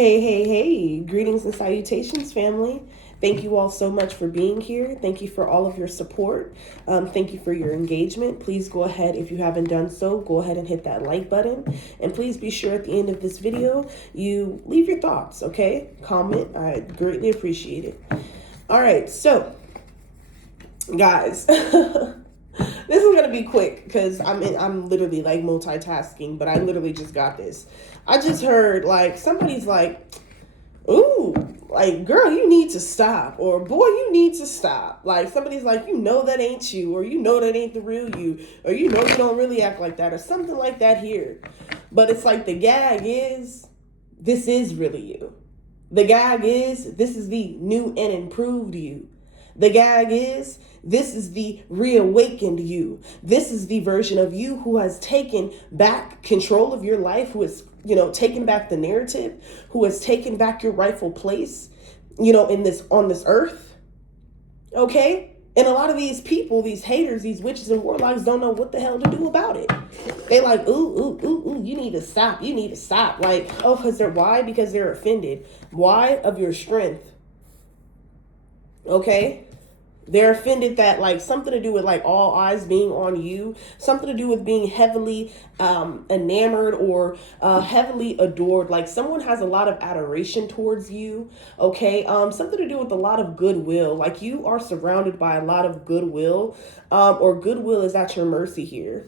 Hey. Greetings and salutations, family. Thank you all so much for being here. Thank you for all of your support. Thank you for your engagement. Please go ahead, if you haven't done so, go ahead and hit that like button. And please be sure at the end of this video, you leave your thoughts, okay? Comment. I greatly appreciate it. All right, so, guys. This is gonna be quick because I'm literally like multitasking, but I literally just got this. I just heard like somebody's like, "Ooh, like girl, you need to stop," or "Boy, you need to stop." Like somebody's like, "You know that ain't you," or "You know that ain't the real you," or "You know you don't really act like that," or something like that here. But it's like the gag is, this is really you. The gag is, this is the new and improved you. The gag is, this is the reawakened you. This is the version of you who has taken back control of your life, who has, taken back the narrative, who has taken back your rightful place, on this earth. Okay? And a lot of these people, these haters, these witches and warlocks don't know what the hell to do about it. They like, ooh, you need to stop. You need to stop. Like, oh, why? Because they're offended. Why? Of your strength. Okay? They're offended that like something to do with like all eyes being on you, something to do with being heavily enamored or heavily adored. Like someone has a lot of adoration towards you. Okay. Something to do with a lot of goodwill. Like you are surrounded by a lot of goodwill, or goodwill is at your mercy here.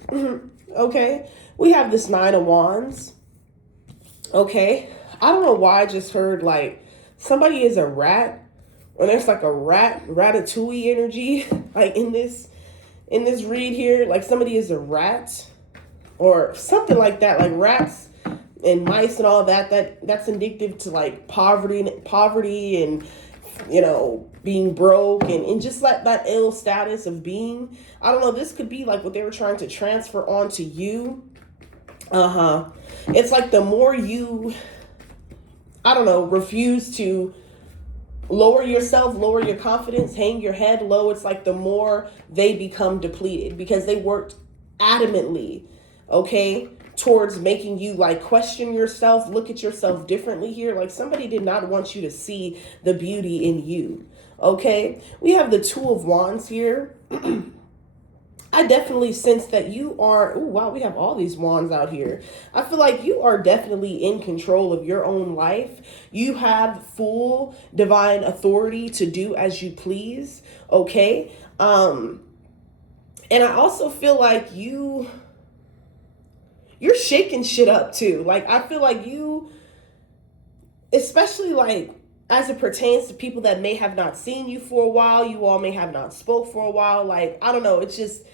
Okay. We have this 9 of Wands. Okay. I don't know why I just heard like somebody is a rat. Or there's like a ratatouille energy, like in this read here, like somebody is a rat or something like that, like rats and mice and all that's indicative to like poverty and, being broke and just like that ill status of being. I don't know. This could be like what they were trying to transfer onto you. It's like the more you, refuse to lower yourself, lower your confidence, hang your head low, it's like the more they become depleted because they worked adamantly, okay, towards making you like question yourself, look at yourself differently here. Like somebody did not want you to see the beauty in you, okay? We have the 2 of Wands here. I definitely sense that you are, oh wow, we have all these wands out here. I feel like you are definitely in control of your own life. You have full divine authority to do as you please, okay? And I also feel like you're shaking shit up too. Like I feel like you, especially like as it pertains to people that may have not seen you for a while, you all may have not spoke for a while. Like, I don't know, it's just,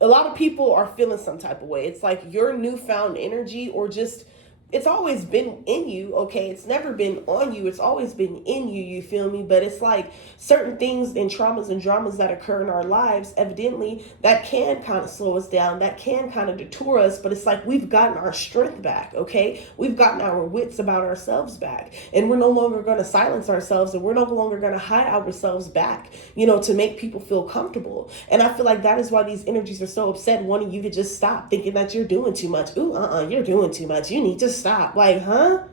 a lot of people are feeling some type of way. It's like your newfound energy or just, it's always been in you, okay? It's never been on you. It's always been in you, you feel me? But it's like certain things and traumas and dramas that occur in our lives, evidently, that can kind of slow us down, that can kind of detour us, but it's like we've gotten our strength back, okay? We've gotten our wits about ourselves back, and we're no longer going to silence ourselves, and we're no longer going to hide ourselves back, to make people feel comfortable. And I feel like that is why these energies are so upset, wanting you to just stop, thinking that you're doing too much. Ooh, you're doing too much. You need to stop. Like, huh?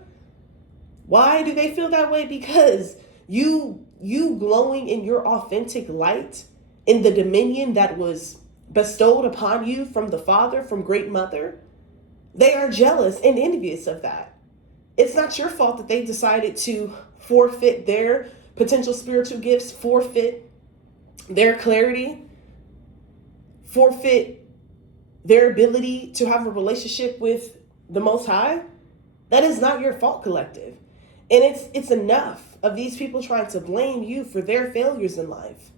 Why do they feel that way? Because you glowing in your authentic light, in the dominion that was bestowed upon you from the Father, from Great Mother, they are jealous and envious of that. It's not your fault that they decided to forfeit their potential spiritual gifts, forfeit their clarity, forfeit their ability to have a relationship with the Most High. That is not your fault, collective. And it's enough of these people trying to blame you for their failures in life.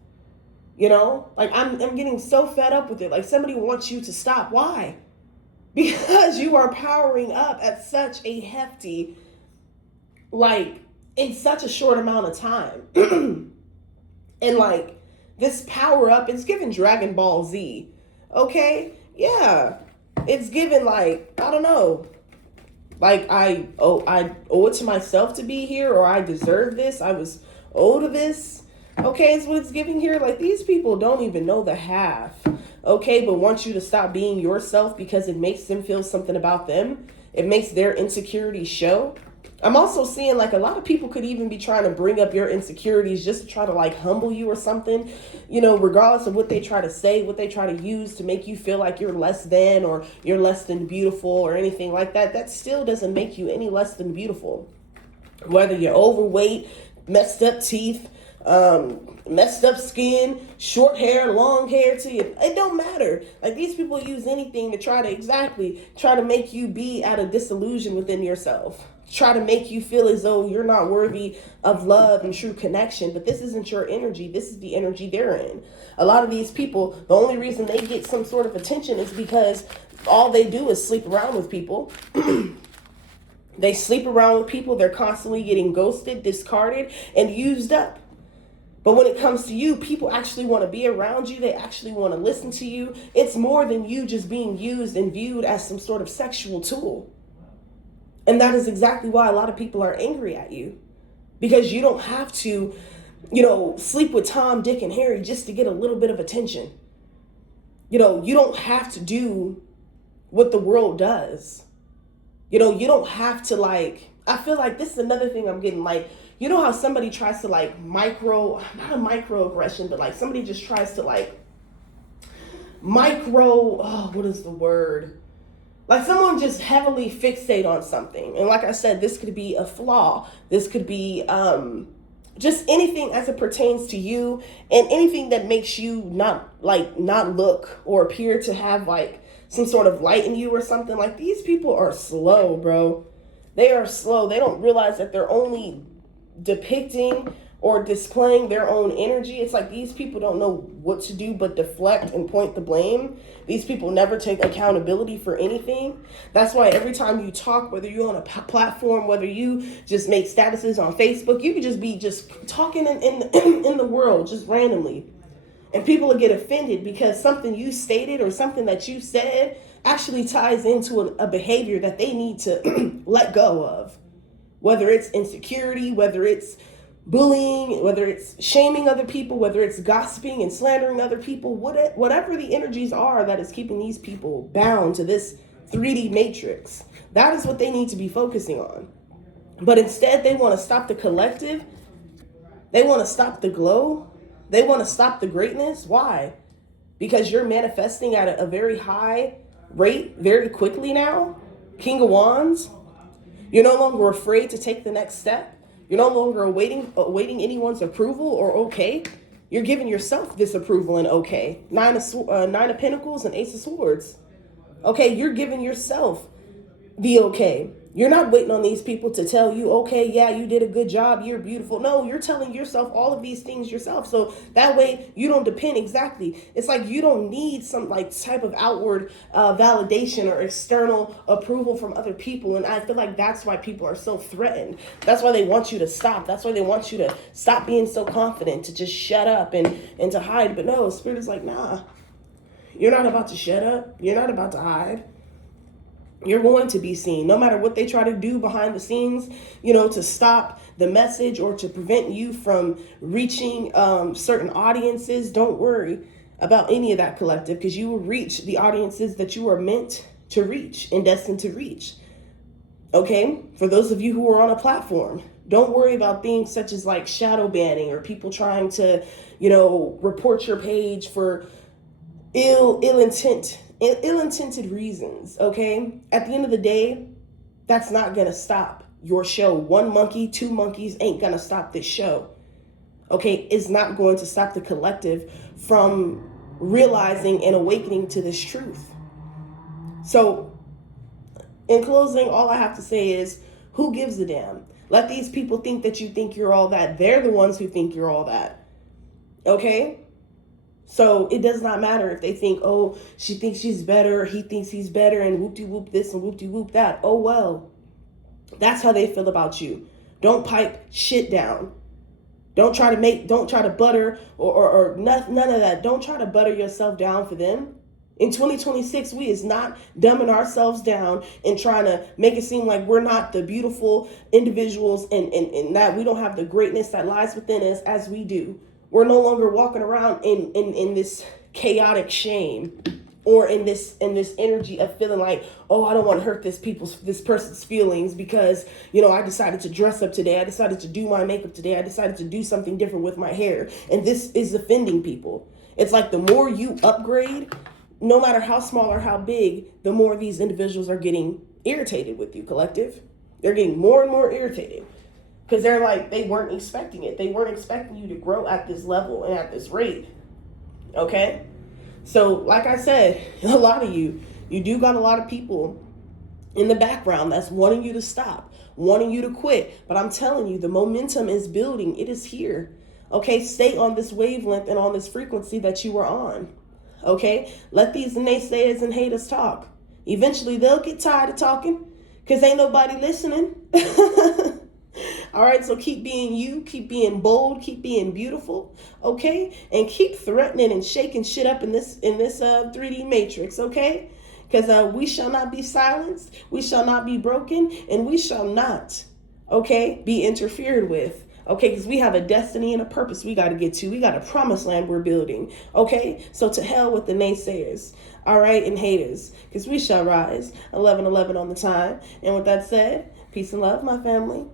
Like I'm getting so fed up with it. Like somebody wants you to stop. Why? Because you are powering up at such a hefty, like in such a short amount of time. And like this power up, it's given Dragon Ball Z. Okay? Yeah. It's given like, I don't know. Like I owe it to myself to be here, or I deserve this. I was owed this. Okay, is what it's giving here. Like these people don't even know the half. Okay, but want you to stop being yourself because it makes them feel something about them. It makes their insecurities show. I'm also seeing like a lot of people could even be trying to bring up your insecurities just to try to like humble you or something, regardless of what they try to say, what they try to use to make you feel like you're less than or you're less than beautiful or anything like that. That still doesn't make you any less than beautiful. Whether you're overweight, messed up teeth, messed up skin, short hair, long hair to you, it don't matter. Like, these people use anything to try to make you be at a disillusion within yourself, try to make you feel as though you're not worthy of love and true connection. But this isn't your energy. This is the energy they're in. A lot of these people, the only reason they get some sort of attention is because all they do is sleep around with people. They sleep around with people. They're constantly getting ghosted, discarded, and used up. But when it comes to you, people actually want to be around you. They actually want to listen to you. It's more than you just being used and viewed as some sort of sexual tool. And that is exactly why a lot of people are angry at you. Because you don't have to, sleep with Tom, Dick, and Harry just to get a little bit of attention. You don't have to do what the world does. You don't have to I feel like this is another thing I'm getting, how somebody tries to not a microaggression, but somebody just tries to what is the word? Like, someone just heavily fixate on something. And like I said, this could be a flaw. This could be just anything as it pertains to you, and anything that makes you not look or appear to have some sort of light in you or something. Like, these people are slow, bro. They are slow. They don't realize that they're only depicting or displaying their own energy. It's like these people don't know what to do but deflect and point the blame. These people never take accountability for anything. That's why every time you talk, whether you're on a platform, whether you just make statuses on Facebook, you could just be talking in the world just randomly. And people will get offended because something you stated or something that you said actually ties into a behavior that they need to let go of. Whether it's insecurity, whether it's bullying, whether it's shaming other people, whether it's gossiping and slandering other people, whatever the energies are that is keeping these people bound to this 3D matrix, that is what they need to be focusing on. But instead, they want to stop the collective. They want to stop the glow. They want to stop the greatness. Why? Because you're manifesting at a very high rate very quickly now. King of Wands. You're no longer afraid to take the next step. You're no longer awaiting anyone's approval or okay. You're giving yourself this approval and okay. Nine of Pentacles and Ace of Swords. Okay, you're giving yourself the okay. You're not waiting on these people to tell you, okay, yeah, you did a good job, you're beautiful. No, you're telling yourself all of these things yourself. So that way you don't depend exactly. It's like you don't need some type of outward validation or external approval from other people. And I feel like that's why people are so threatened. That's why they want you to stop. That's why they want you to stop being so confident, to just shut up and to hide. But no, Spirit is like, nah, you're not about to shut up. You're not about to hide. You're going to be seen, no matter what they try to do behind the scenes, to stop the message or to prevent you from reaching certain audiences. Don't worry about any of that, collective, because you will reach the audiences that you are meant to reach and destined to reach. Okay? For those of you who are on a platform, don't worry about things such as shadow banning or people trying to, report your page for ill-intended reasons, okay? At the end of the day, that's not gonna stop your show. One monkey, two monkeys ain't gonna stop this show, okay? It's not going to stop the collective from realizing and awakening to this truth. So, in closing, all I have to say is, who gives a damn? Let these people think that you think you're all that. They're the ones who think you're all that, okay? So it does not matter if they think, oh, she thinks she's better, he thinks he's better, and whoop-de-whoop this and whoop-de-whoop that. Oh, well, that's how they feel about you. Don't pipe shit down. Don't try to butter or none of that. Don't try to butter yourself down for them. In 2026, we is not dumbing ourselves down and trying to make it seem like we're not the beautiful individuals and that we don't have the greatness that lies within us as we do. We're no longer walking around in this chaotic shame. or in this energy of feeling like, oh, I don't want to hurt this person's feelings because, you know, I decided to dress up today, I decided to do my makeup today, I decided to do something different with my hair, and this is offending people. It's like the more you upgrade, no matter how small or how big, the more these individuals are getting irritated with you, collective. They're getting more and more irritated because they're like, they weren't expecting it. They weren't expecting you to grow at this level and at this rate. Okay? So, like I said, a lot of you do got a lot of people in the background that's wanting you to stop, wanting you to quit. But I'm telling you, the momentum is building. It is here. Okay? Stay on this wavelength and on this frequency that you were on. Okay? Let these naysayers and haters talk. Eventually, they'll get tired of talking because ain't nobody listening. All right, so keep being you, keep being bold, keep being beautiful, okay? And keep threatening and shaking shit up in this 3D matrix, okay? Because we shall not be silenced, we shall not be broken, and we shall not, okay, be interfered with. Okay, because we have a destiny and a purpose we got to get to. We got a promised land we're building. Okay, so to hell with the naysayers. All right, and haters, because we shall rise. 11:11 on the time. And with that said, peace and love, my family.